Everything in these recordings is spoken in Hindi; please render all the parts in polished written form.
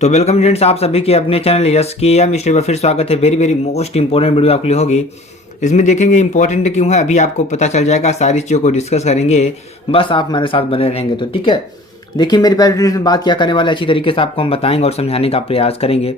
तो वेलकम फ्रेंड्स, आप सभी के अपने चैनल यस के या मिस्टर फिर स्वागत है। Very very most important video आपके लिए होगी। इसमें देखेंगे इंपॉर्टेंट क्यों है, अभी आपको पता चल जाएगा। सारी चीज़ों को डिस्कस करेंगे, बस आप हमारे साथ बने रहेंगे तो ठीक है। देखिए मेरी प्यारे फ्रेंड्स, में बात क्या करने वाले अच्छी तरीके से आपको हम बताएंगे और समझाने का प्रयास करेंगे।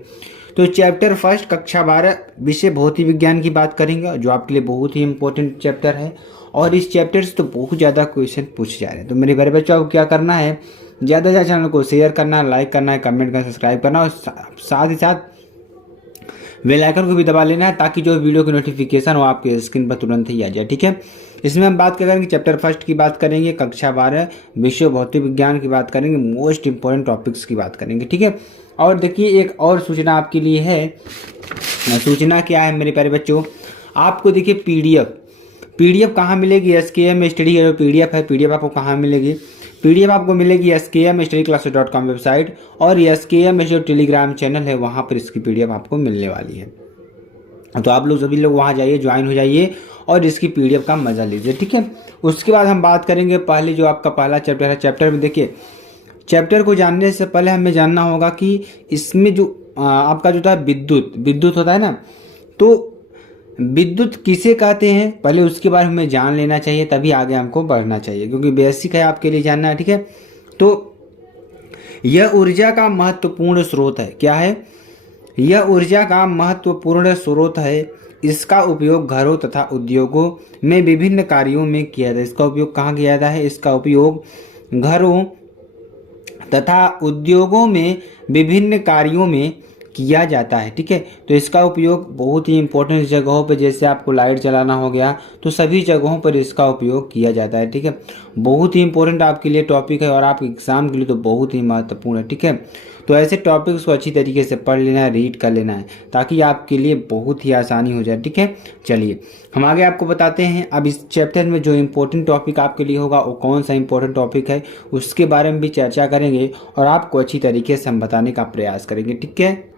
तो चैप्टर फर्स्ट कक्षा 12 विषय भौतिक विज्ञान की बात करेंगे, जो आपके लिए बहुत ही इंपॉर्टेंट चैप्टर है। और इस चैप्टर से तो बहुत ज़्यादा क्वेश्चन पूछे जा रहे हैं। तो मेरे प्यारे बच्चों को क्या करना है, ज़्यादा से ज़्यादा चैनल को शेयर करना है, लाइक करना है, कमेंट करना, सब्सक्राइब करना और साथ ही साथ बेल आइकन को भी दबा लेना है, ताकि जो वीडियो की नोटिफिकेशन हो आपके स्क्रीन पर तुरंत ही आ जाए। ठीक है, इसमें हम बात करेंगे चैप्टर फर्स्ट की बात करेंगे, कक्षा 12 विषय भौतिक विज्ञान की बात करेंगे, मोस्ट इंपॉर्टेंट टॉपिक्स की बात करेंगे। ठीक है, और देखिए एक और सूचना आपके लिए है। सूचना क्या है मेरे प्यारे बच्चों, आपको देखिए पीडीएफ कहाँ मिलेगी, SKM स्टडी का जो पीडीएफ है, पीडीएफ आपको कहाँ मिलेगी। पीडीएफ आपको मिलेगी skmstudyclasses.com वेबसाइट और SKM जो टेलीग्राम चैनल है वहाँ पर इसकी पीडीएफ आपको मिलने वाली है। तो आप लोग सभी लोग वहाँ जाइए, ज्वाइन हो जाइए और इसकी पीडीएफ का मजा लीजिए। ठीक है, उसके बाद हम बात करेंगे पहले जो आपका पहला चैप्टर है। चैप्टर में देखिए, चैप्टर को जानने से पहले हमें जानना होगा कि इसमें जो आपका जो था विद्युत होता है ना, तो विद्युत किसे कहते हैं पहले उसके बारे में जान लेना चाहिए, तभी आगे हमको बढ़ना चाहिए, क्योंकि बेसिक है आपके लिए जानना है। ठीक है, तो यह ऊर्जा का महत्वपूर्ण स्रोत है। क्या है, यह ऊर्जा का महत्वपूर्ण स्रोत है। इसका उपयोग घरों तथा उद्योगों में विभिन्न कार्यों में किया जाता है। इसका उपयोग कहाँ किया जाता है, इसका उपयोग घरों तथा उद्योगों में विभिन्न कार्यों में किया जाता है। ठीक है, तो इसका उपयोग बहुत ही इंपॉर्टेंट जगहों पर, जैसे आपको लाइट जलाना हो गया, तो सभी जगहों पर इसका उपयोग किया जाता है। ठीक है, बहुत ही इंपॉर्टेंट आपके लिए टॉपिक है और आपके एग्जाम के लिए तो बहुत ही महत्वपूर्ण है। ठीक है, तो ऐसे टॉपिक्स को अच्छी तरीके से पढ़ लेना है, रीड कर लेना है, ताकि आपके लिए बहुत ही आसानी हो जाए। ठीक है, चलिए हम आगे आपको बताते हैं। अब इस चैप्टर में जो इम्पोर्टेंट टॉपिक आपके लिए होगा वो कौन सा इम्पोर्टेंट टॉपिक है, उसके बारे में भी चर्चा करेंगे और आपको अच्छी तरीके से हम बताने का प्रयास करेंगे। ठीक है,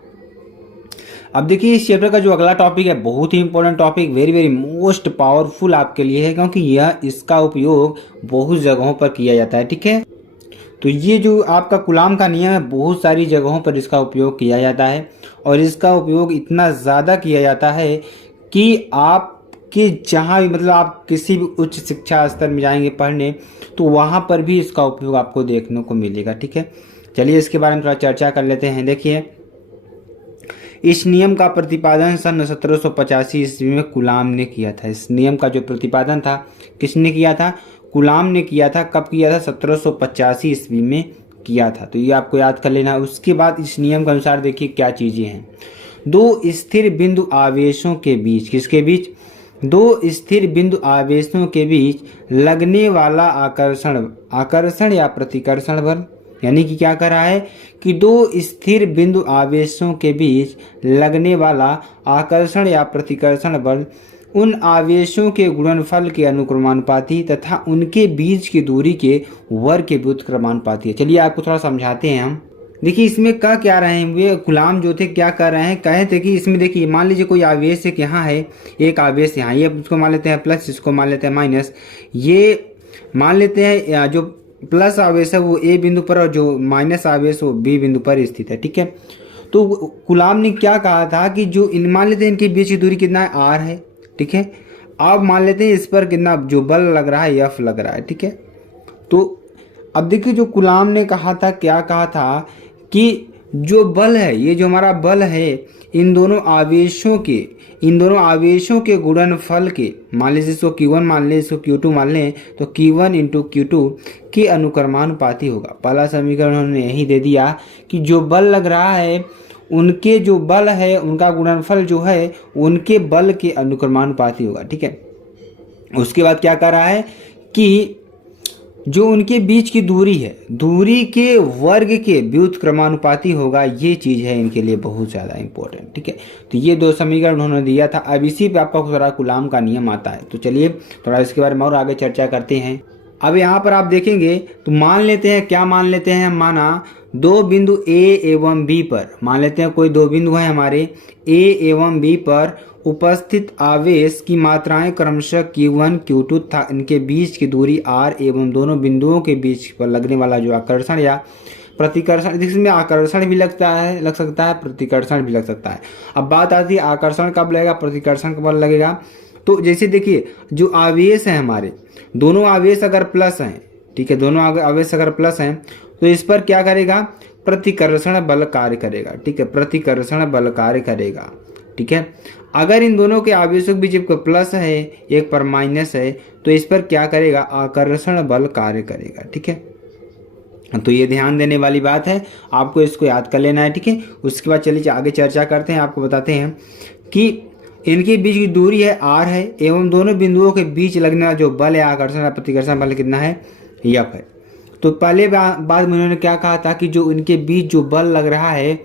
अब देखिए इस चैप्टर का जो अगला टॉपिक है बहुत ही important topic, very very most powerful आपके लिए है, क्योंकि यह इसका उपयोग बहुत जगहों पर किया जाता है। ठीक है, तो ये जो आपका कूलाम का नियम है, बहुत सारी जगहों पर इसका उपयोग किया जाता है और इसका उपयोग इतना ज़्यादा किया जाता है कि आपके जहाँ भी, मतलब आप किसी भी उच्च शिक्षा स्तर में जाएंगे पढ़ने, तो वहाँ पर भी इसका उपयोग आपको देखने को मिलेगा। ठीक है, चलिए इसके बारे में थोड़ा चर्चा कर लेते हैं। देखिए, इस नियम का प्रतिपादन सन 1785 ईस्वी में कूलाम ने किया था। इस नियम का जो प्रतिपादन था किसने किया था, कूलाम ने किया था। कब किया था, 1785 ईस्वी में किया था। तो ये आपको याद कर लेना। उसके बाद इस नियम के अनुसार देखिए क्या चीज़ें हैं। दो स्थिर बिंदु आवेशों के बीच, किसके बीच, दो स्थिर बिंदु आवेशों के बीच लगने वाला आकर्षण या प्रतिकर्षण बल, यानी कि क्या कर रहा है कि दो स्थिर बिंदु आवेशों के बीच लगने वाला आकर्षण या प्रतिकर्षण बल उन आवेशों के गुणनफल के अनुक्रमानुपाती तथा उनके बीच की दूरी के वर्ग के व्युत्क्रमानुपाती है। चलिए आपको थोड़ा समझाते हैं हम। देखिए इसमें क्या कह रहे हैं, वे कूलाम जो थे क्या कर रहे हैं, कहे थे कि इसमें देखिए मान लीजिए कोई आवेश एक यहाँ है, एक आवेश यहाँ, ये इसको मान लेते हैं प्लस, इसको मान लेते हैं माइनस। ये मान लेते हैं जो प्लस आवेश है वो ए बिंदु पर और जो माइनस आवेश वो बी बिंदु पर स्थित है। ठीक है, तो कूलाम ने क्या कहा था कि जो इन, मान लेते हैं इनके बीच की दूरी कितना है, आर है। ठीक है, अब मान लेते हैं इस पर कितना जो बल लग रहा है, एफ लग रहा है। ठीक है, तो अब देखिए जो कूलाम ने कहा था, क्या कहा था कि जो बल है, ये जो हमारा बल है, इन दोनों आवेशों के गुणनफल के, मान लीजिए इसको Q1 मान लें, इसको Q2 मान लें, तो Q1 इंटू Q2 के अनुक्रमानुपाती होगा। पहला समीकरण उन्होंने यही दे दिया कि जो बल लग रहा है उनके जो बल है उनका गुणनफल जो है उनके बल के अनुक्रमानुपाती होगा। ठीक है, उसके बाद क्या कर रहा है कि जो उनके बीच की दूरी है, दूरी के वर्ग के व्युत्क्रमानुपाती होगा। ये चीज़ है इनके लिए बहुत ज़्यादा इंपॉर्टेंट। ठीक है, तो ये दो समीकरण उन्होंने दिया था। अब इसी पे आपका थोड़ा कूलाम का नियम आता है। तो चलिए थोड़ा इसके बारे में और आगे चर्चा करते हैं। अब यहाँ पर आप देखेंगे तो मान लेते हैं, क्या मान लेते हैं, माना दो बिंदु ए एवं बी पर, मान लेते हैं कोई दो बिंदु हैं हमारे ए एवं बी पर उपस्थित आवेश की मात्राएं क्रमशः Q1 Q2 था। इनके बीच की दूरी r एवं दोनों बिंदुओं के बीच पर लगने वाला जो आकर्षण या प्रतिकर्षण, इसमें आकर्षण भी लग सकता है, प्रतिकर्षण भी लग सकता है। अब बात आती है आकर्षण कब लगेगा, प्रतिकर्षण कब लगेगा। तो जैसे देखिए जो आवेश है हमारे, दोनों आवेश अगर प्लस हैं, ठीक है, दोनों आवेश अगर प्लस हैं तो इस पर क्या करेगा, प्रतिकर्षण बल कार्य करेगा, ठीक है, प्रतिकर्षण बल कार्य करेगा, ठीक है। अगर इन दोनों के आवेशों के बीच एक पर प्लस है एक पर माइनस है तो इस पर क्या करेगा, आकर्षण बल कार्य करेगा, ठीक है। तो ये ध्यान देने वाली बात है, आपको इसको याद कर लेना है, ठीक है। उसके बाद चलिए आगे चर्चा करते हैं। आपको बताते हैं कि इनके बीच की दूरी है r है एवं दोनों बिंदुओं के बीच लगने वाला जो बल है, आकर्षण या प्रतिकर्षण बल कितना है, F है। तो पहले बात में उन्होंने क्या कहा था कि जो इनके बीच जो बल लग रहा है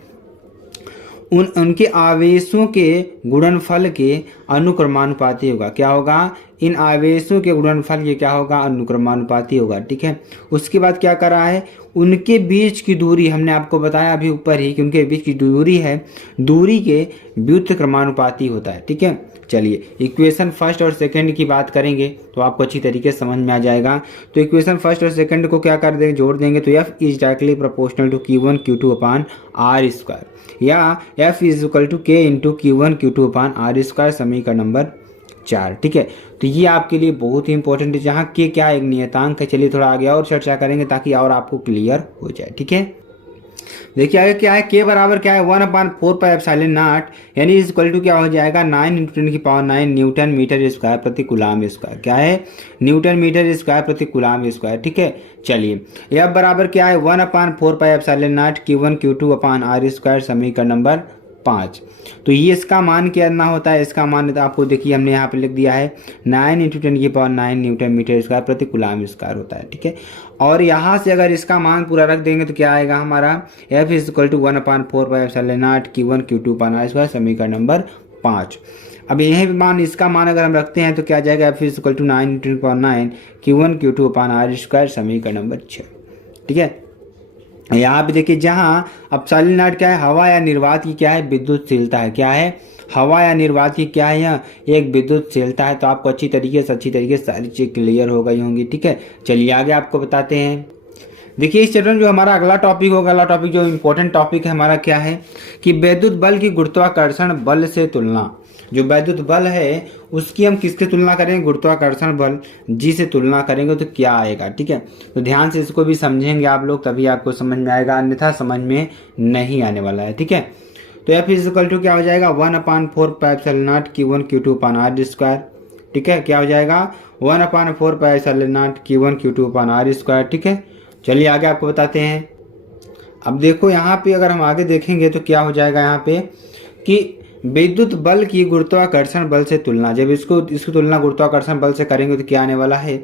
उनके आवेशों के गुणनफल के अनुक्रमानुपाती होगा। क्या होगा, इन आवेशों के गुणनफल के क्या होगा, अनुक्रमानुपाती होगा, ठीक है। उसके बाद क्या कर रहा है, उनके बीच की दूरी, हमने आपको बताया अभी ऊपर ही कि उनके बीच की दूरी है, दूरी के व्युत्क्रमानुपाती होता है, ठीक है। चलिए इक्वेशन फर्स्ट और सेकंड की बात करेंगे तो आपको अच्छी तरीके से समझ में आ जाएगा। तो इक्वेशन फर्स्ट और सेकंड को क्या कर देंगे, जोड़ देंगे तो F is directly proportional to Q1 Q2 upon R square, या F is equal to K into Q1 Q2 upon R square, समीकरण नंबर 4, ठीक है। तो ये आपके लिए बहुत ही इंपॉर्टेंट है, जहाँ के क्या एक नियतांक है। चलिए थोड़ा आगे और चर्चा करेंगे ताकि और आपको क्लियर हो जाए, ठीक है। देखिए आगे क्या है, के बराबर क्या है 1/4 पाई एप्सिलॉन नॉट, यानी इज इक्वल टू क्या हो जाएगा 9 × 10⁹ न्यूटन मीटर स्क्वायर प्रति कूलाम स्क्वायर। क्या है, न्यूटन मीटर स्क्वायर प्रति कूलाम स्क्वायर, ठीक है। चलिए यह बराबर क्या है 1/4 pi epsilon naught Q1 Q2 upon R square, समीकरण नंबर 5। तो ये इसका मान कितना होता है, इसका मान तो आपको देखिए हमने यहाँ पे लिख दिया है 9 × 10⁹ न्यूटन मीटर स्क्वायर प्रति कूलाम स्क्वायर होता है, ठीक है। और यहाँ से अगर इसका मान पूरा रख देंगे तो क्या आएगा हमारा, F is equal to 1/4 pi epsilon naught Q1 Q2 upon R square, समीकरण नंबर 5। अब यही मान, इसका मान अगर हम रखते हैं तो क्या जाएगा, F is equal to 9 × 10⁹ Q1 Q2 upon R square, समीकरण नंबर 6, ठीक है। यहाँ पे देखिए जहाँ एप्सिलॉन नॉट क्या है, हवा या निर्वात की क्या है, विद्युतशीलता है। क्या है, हवा या निर्वात की क्या है, यहाँ एक विद्युतशीलता है। तो आपको अच्छी तरीके से सारी चीज़ क्लियर हो गई होंगी, ठीक है। चलिए आगे आपको बताते हैं। देखिए इस चैप्टर में जो हमारा अगला टॉपिक होगा, अगला टॉपिक जो इम्पोर्टेंट टॉपिक है हमारा क्या है कि विद्युत बल की गुरुत्वाकर्षण बल से तुलना। जो वैद्युत बल है उसकी हम किससे तुलना करेंगे, गुरुत्वाकर्षण बल जी से तुलना करेंगे तो क्या आएगा, ठीक है। तो ध्यान से इसको भी समझेंगे आप लोग, तभी आपको समझ में आएगा, अन्यथा समझ में नहीं आने वाला है, ठीक है। तो F इज इक्वल टू क्या हो जाएगा 1/4 pi epsilon naught Q1 Q2 upon R square, ठीक है। क्या हो जाएगा 1/4 pi epsilon naught Q1 Q2 upon R square, ठीक है। चलिए आगे आपको बताते हैं। अब देखो यहाँ पे अगर हम आगे देखेंगे तो क्या हो जाएगा यहाँ पे कि विद्युत बल की गुरुत्वाकर्षण बल से तुलना, जब इसकी तुलना गुरुत्वाकर्षण बल से करेंगे तो क्या आने वाला है।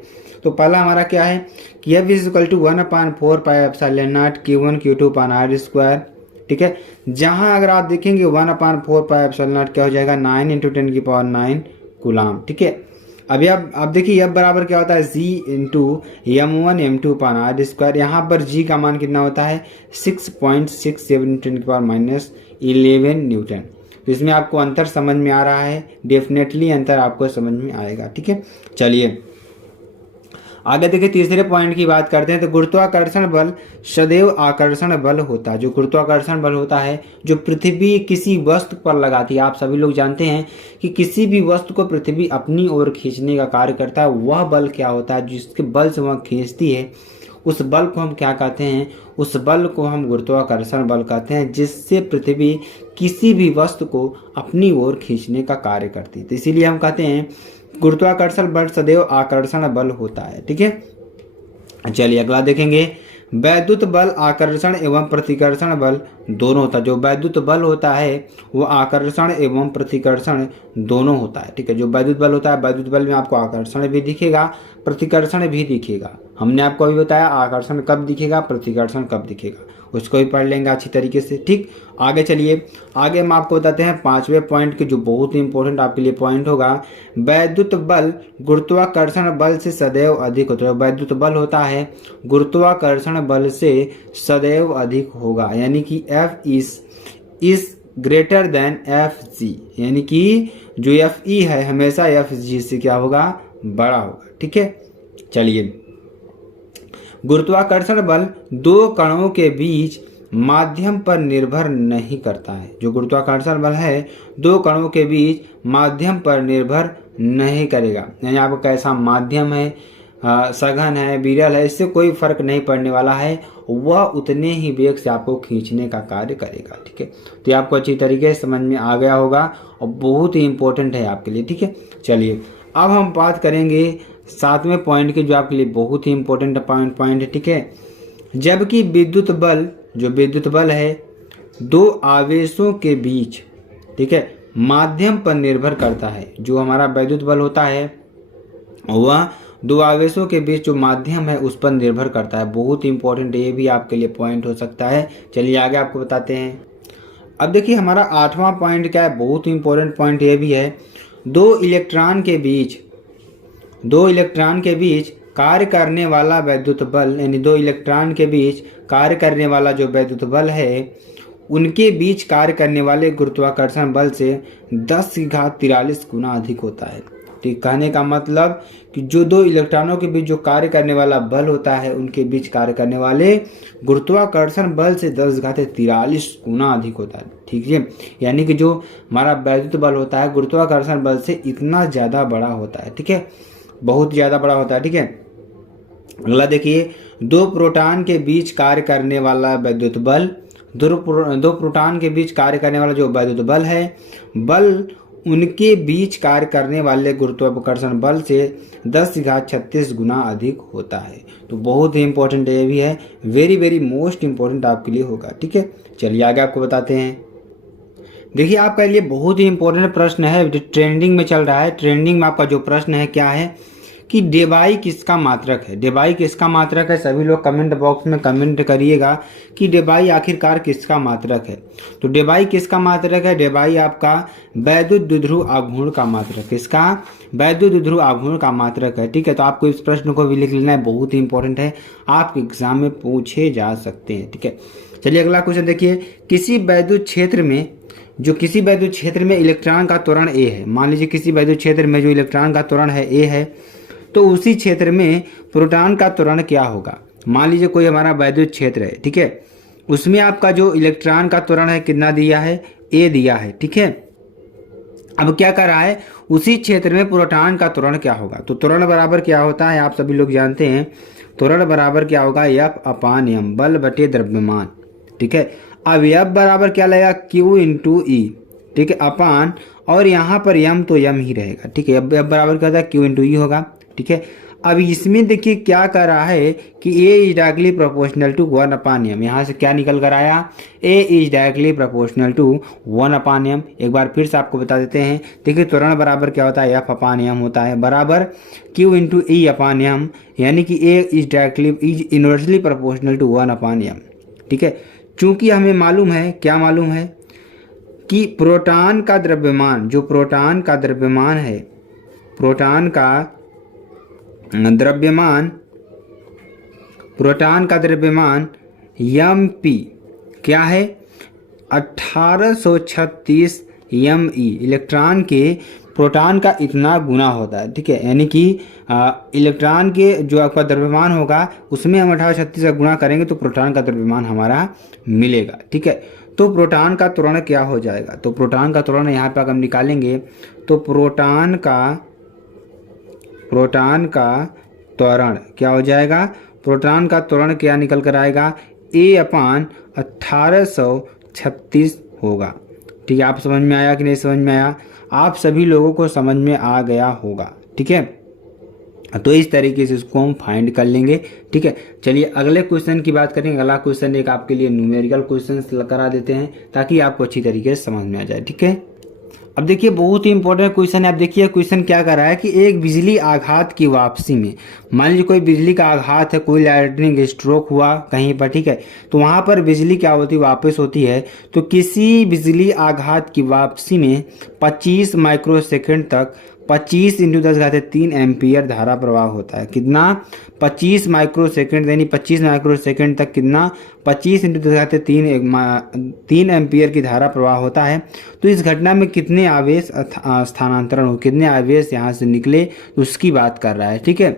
तो पहला हमारा क्या है कि F is equal to 1/4 pi epsilon naught Q1 Q2 upon R square, ठीक है। जहां अगर आप देखेंगे 1/4 पाई एप्सिलॉन नॉट क्या हो जाएगा 9 × 10⁹ कूलाम, ठीक है। अभी आप देखिए अब बराबर क्या होता है G इंटू M1 M2 अपान R स्क्वायर। यहाँ पर G का मान कितना होता है 6.67 × 10⁻11 न्यूटन। तो इसमें आपको अंतर समझ में आ रहा है, डेफिनेटली अंतर आपको समझ में आएगा, ठीक है। चलिए आगे देखिए तीसरे पॉइंट की बात करते हैं। तो गुरुत्वाकर्षण बल सदैव आकर्षण बल होता है। जो गुरुत्वाकर्षण बल होता है जो पृथ्वी किसी वस्तु पर लगाती है, आप सभी लोग जानते हैं कि किसी भी वस्तु को पृथ्वी अपनी ओर खींचने का कार्य करता है, वह बल क्या होता है, जिसके बल से वह खींचती है उस बल को हम क्या कहते हैं, उस बल को हम गुरुत्वाकर्षण बल कहते हैं, जिससे पृथ्वी किसी भी वस्तु को अपनी ओर खींचने का कार्य करती है। तो इसीलिए हम कहते हैं गुरुत्वाकर्षण बल सदैव आकर्षण बल होता है, ठीक है। चलिए अगला देखेंगे। वैद्युत बल आकर्षण एवं प्रतिकर्षण बल दोनों होता है। जो वैद्युत बल होता है वो आकर्षण एवं प्रतिकर्षण दोनों होता है, ठीक है। जो वैद्युत बल होता है, वैद्युत बल में आपको आकर्षण भी दिखेगा, प्रतिकर्षण भी दिखेगा। हमने आपको अभी बताया आकर्षण कब दिखेगा, प्रतिकर्षण कब दिखेगा, उसको भी पढ़ लेंगे अच्छी तरीके से, ठीक। आगे चलिए, आगे हम आपको बताते हैं पांचवें पॉइंट के जो बहुत ही इंपॉर्टेंट आपके लिए पॉइंट होगा। वैद्युत बल गुरुत्वाकर्षण बल से सदैव अधिक होता है। वैद्युत बल होता है गुरुत्वाकर्षण बल से सदैव अधिक होगा, यानी कि F is greater than Fg, यानी कि जो Fe है हमेशा Fg से क्या होगा, बड़ा होगा, ठीक है। चलिए गुरुत्वाकर्षण बल दो कणों के बीच माध्यम पर निर्भर नहीं करता है। जो गुरुत्वाकर्षण बल है दो कणों के बीच माध्यम पर निर्भर नहीं करेगा, यानी आपको कैसा माध्यम है, सघन है, विरल है, इससे कोई फर्क नहीं पड़ने वाला है, वह उतने ही वेग से आपको खींचने का कार्य करेगा। ठीक है, तो ये आपको अच्छी तरीके से समझ में आ गया होगा और बहुत ही इंपॉर्टेंट है आपके लिए। ठीक है, चलिए अब हम बात करेंगे 7वें पॉइंट के, जो आपके लिए बहुत ही इंपॉर्टेंट पॉइंट है। ठीक है, जबकि विद्युत बल, जो विद्युत बल है दो आवेशों के बीच, ठीक है, माध्यम पर निर्भर करता है। जो हमारा विद्युत बल होता है वह दो आवेशों के बीच जो माध्यम है उस पर निर्भर करता है। बहुत इंपॉर्टेंट, ये भी आपके लिए पॉइंट हो सकता है। चलिए आगे आपको बताते हैं। अब देखिए हमारा 8वां पॉइंट क्या है, बहुत इंपॉर्टेंट पॉइंट ये भी है। दो इलेक्ट्रॉन के बीच कार्य करने वाला विद्युत बल, यानी दो इलेक्ट्रॉन के बीच कार्य करने वाला जो विद्युत बल है उनके बीच कार्य करने वाले गुरुत्वाकर्षण बल से 10⁻43 गुना अधिक होता है। ठीक, कहने का मतलब कि जो दो इलेक्ट्रॉनों के बीच जो कार्य करने वाला बल होता है उनके बीच कार्य करने वाले गुरुत्वाकर्षण बल से 10⁻43 गुना अधिक होता है। ठीक है, यानी कि जो हमारा वैद्युत बल होता है गुरुत्वाकर्षण बल से इतना ज़्यादा बड़ा होता है। ठीक है, बहुत ज़्यादा बड़ा होता है। ठीक है, अगला देखिए, दो प्रोटॉन के बीच कार्य करने वाला वैद्युत बल, दो प्रोटॉन के बीच कार्य करने वाला जो वैद्युत बल है, बल उनके बीच कार्य करने वाले गुरुत्वाकर्षण बल से 10⁻36 गुना अधिक होता है। तो बहुत ही इंपॉर्टेंट ये भी है, वेरी मोस्ट इंपॉर्टेंट आपके लिए होगा। ठीक है, चलिए आगे आपको बताते हैं। देखिए आपका लिए बहुत ही इंपॉर्टेंट प्रश्न है, जो ट्रेंडिंग में चल रहा है। ट्रेंडिंग में आपका जो प्रश्न है क्या है कि डेबाई किसका मात्रक है। डेबाई किसका मात्रक है, सभी लोग कमेंट बॉक्स में कमेंट करिएगा कि डेबाई आखिरकार किसका मात्रक है। तो डेबाई किसका मात्रक है, डेबाई आपका वैद्युत द्विध्रुव आघूर्ण का मात्रक, किसका, वैद्युत द्विध्रुव आघूर्ण का मात्रक है। ठीक है, तो आपको इस प्रश्न को भी लिख लेना है, बहुत ही इंपॉर्टेंट है, आपके एग्जाम में पूछे जा सकते हैं। ठीक है, चलिए अगला क्वेश्चन देखिए। किसी वैद्युत क्षेत्र में इलेक्ट्रॉन का त्वरण ए है। मान लीजिए किसी वैद्युत क्षेत्र में जो इलेक्ट्रॉन का त्वरण है ए है, तो उसी क्षेत्र में प्रोटॉन का त्वरण क्या होगा। मान लीजिए कोई हमारा वैद्युत क्षेत्र है, ठीक है, उसमें आपका जो इलेक्ट्रॉन का त्वरण है कितना दिया है, ए दिया है। ठीक है, अब क्या कर रहा है, उसी क्षेत्र में प्रोटॉन का त्वरण क्या होगा। तो त्वरण बराबर क्या होता है, आप सभी लोग जानते हैं, त्वरण बराबर क्या होगा, F/m, बल बटे द्रव्यमान। ठीक है, अब F बराबर क्या लगेगा, Q × E। ठीक है, अपान, और यहाँ पर m तो m ही रहेगा। ठीक है, F बराबर क्या होता है, Q × E होगा। ठीक है, अब इसमें देखिए क्या कर रहा है कि A is directly proportional to 1/m। यहाँ से क्या निकल कर आया, A is directly proportional to 1/m। एक बार फिर से आपको बता देते हैं। देखिए त्वरण बराबर क्या होता है, F/m होता है, बराबर Q × E/m, यानी कि A is inversely proportional to 1/m। ठीक है, चूंकि हमें मालूम है, क्या मालूम है कि प्रोटॉन का द्रव्यमान, जो प्रोटॉन का द्रव्यमान है, प्रोटॉन का द्रव्यमान mp क्या है, 1836 me। इलेक्ट्रॉन के प्रोटॉन का इतना गुना होता है। ठीक है, यानी कि इलेक्ट्रॉन के जो आपका द्रव्यमान होगा उसमें हम 1836 का गुणा करेंगे तो प्रोटॉन का द्रव्यमान हमारा मिलेगा। ठीक है, तो प्रोटॉन का त्वरण क्या हो जाएगा, तो प्रोटॉन का त्वरण यहाँ पर हम निकालेंगे तो प्रोटॉन का त्वरण क्या हो जाएगा, प्रोटॉन का त्वरण क्या निकल कर आएगा, A/1836 होगा। ठीक है, आप समझ में आया कि नहीं समझ में आया, आप सभी लोगों को समझ में आ गया होगा। ठीक है, तो इस तरीके से इसको हम फाइंड कर लेंगे। ठीक है, चलिए अगले क्वेश्चन की बात करेंगे। अगला क्वेश्चन एक आपके लिए न्यूमेरिकल क्वेश्चन करा देते हैं ताकि आपको अच्छी तरीके से समझ में आ जाए। ठीक है, अब देखिए बहुत ही इंपॉर्टेंट क्वेश्चन है। अब देखिए क्वेश्चन क्या कर रहा है कि एक बिजली आघात की वापसी में, मान लीजिए कोई बिजली का आघात है, कोई लाइटनिंग स्ट्रोक हुआ कहीं पर, ठीक है, तो वहाँ पर बिजली क्या होती है, वापस होती है। तो किसी बिजली आघात की वापसी में 25 माइक्रोसेकंड तक 25 × 10⁻³ एम्पियर धारा प्रवाह होता है। कितना, 25 माइक्रोसेकंड, यानी 25 माइक्रोसेकंड तक कितना, 25 × 10⁻³ एम्पियर की धारा प्रवाह होता है। तो इस घटना में कितने आवेश स्थानांतरण हो, कितने आवेश यहाँ से निकले, तो उसकी बात कर रहा है। ठीक है,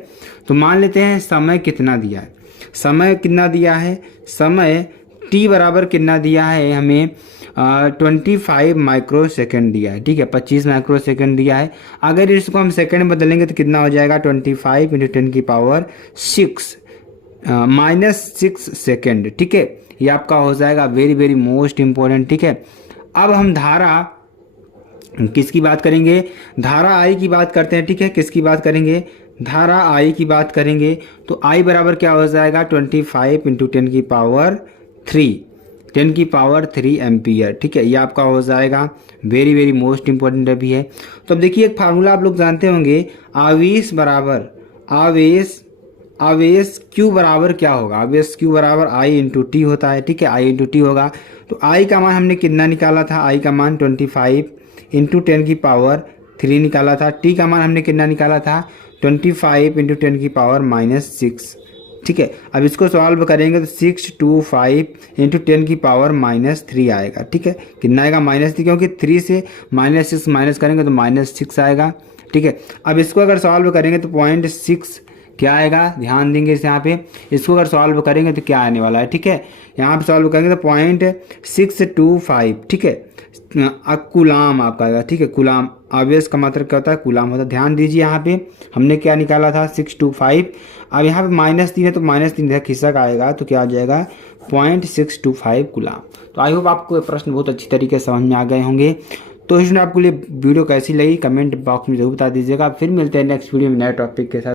तो मान लेते हैं समय कितना दिया है। समय कितना दिया है, समय t बराबर कितना दिया है हमें 25 माइक्रो सेकेंड दिया है, ठीक है, 25 माइक्रो सेकेंड दिया है। अगर इसको हम सेकेंड में बदलेंगे तो कितना हो जाएगा, 25 × 10⁻6 -6 सेकेंड, ठीक है, ये आपका हो जाएगा वेरी वेरी मोस्ट इम्पोर्टेंट, ठीक है। अब हम धारा किसकी बात करेंगे, धारा आई की बात करते हैं, ठीक है, किसकी बात करेंगे, धारा आई की बात करेंगे तो आई बराबर क्या हो जाएगा 25 × 10⁻3 एम्पियर, ठीक है, ये आपका हो जाएगा वेरी वेरी मोस्ट इंपॉर्टेंट अभी है। तो अब देखिए एक फार्मूला आप लोग जानते होंगे, आवेश बराबर आवेश Q बराबर क्या होगा, आवेश Q बराबर I × T होता है, ठीक है, I × T होगा। तो I का मान हमने कितना निकाला था, I का मान 25 × 10⁻3 निकाला था। T का मान हमने कितना निकाला था 25 × 10⁻6, ठीक है। अब इसको सॉल्व करेंगे तो 625 × 10⁻³ आएगा, ठीक है, कितना आएगा -3, क्योंकि 3 से -6 माइनस करेंगे तो -6 आएगा, ठीक है। अब इसको अगर सॉल्व करेंगे तो 0.6 क्या आएगा, ध्यान देंगे इस यहाँ पे, इसको अगर सॉल्व करेंगे तो क्या आने वाला है, ठीक है, यहाँ पे सॉल्व करेंगे तो 0.625, ठीक है, कूलाम आपका आएगा, ठीक है। कूलाम आवेश का मतलब क्या होता है, कूलाम होता है। ध्यान दीजिए यहाँ पे हमने क्या निकाला था 625, अब यहाँ पे -3 है तो -3 इधर खिसक आएगा तो क्या आ जाएगा 0.625 कूलाम। तो आई होप आपको प्रश्न बहुत अच्छी तरीके से समझ में आ गए होंगे। तो इसमें आपको लिए वीडियो कैसी लगी कमेंट बॉक्स में जरूर बता दीजिएगा। फिर मिलते हैं नेक्स्ट वीडियो में नए टॉपिक के साथ।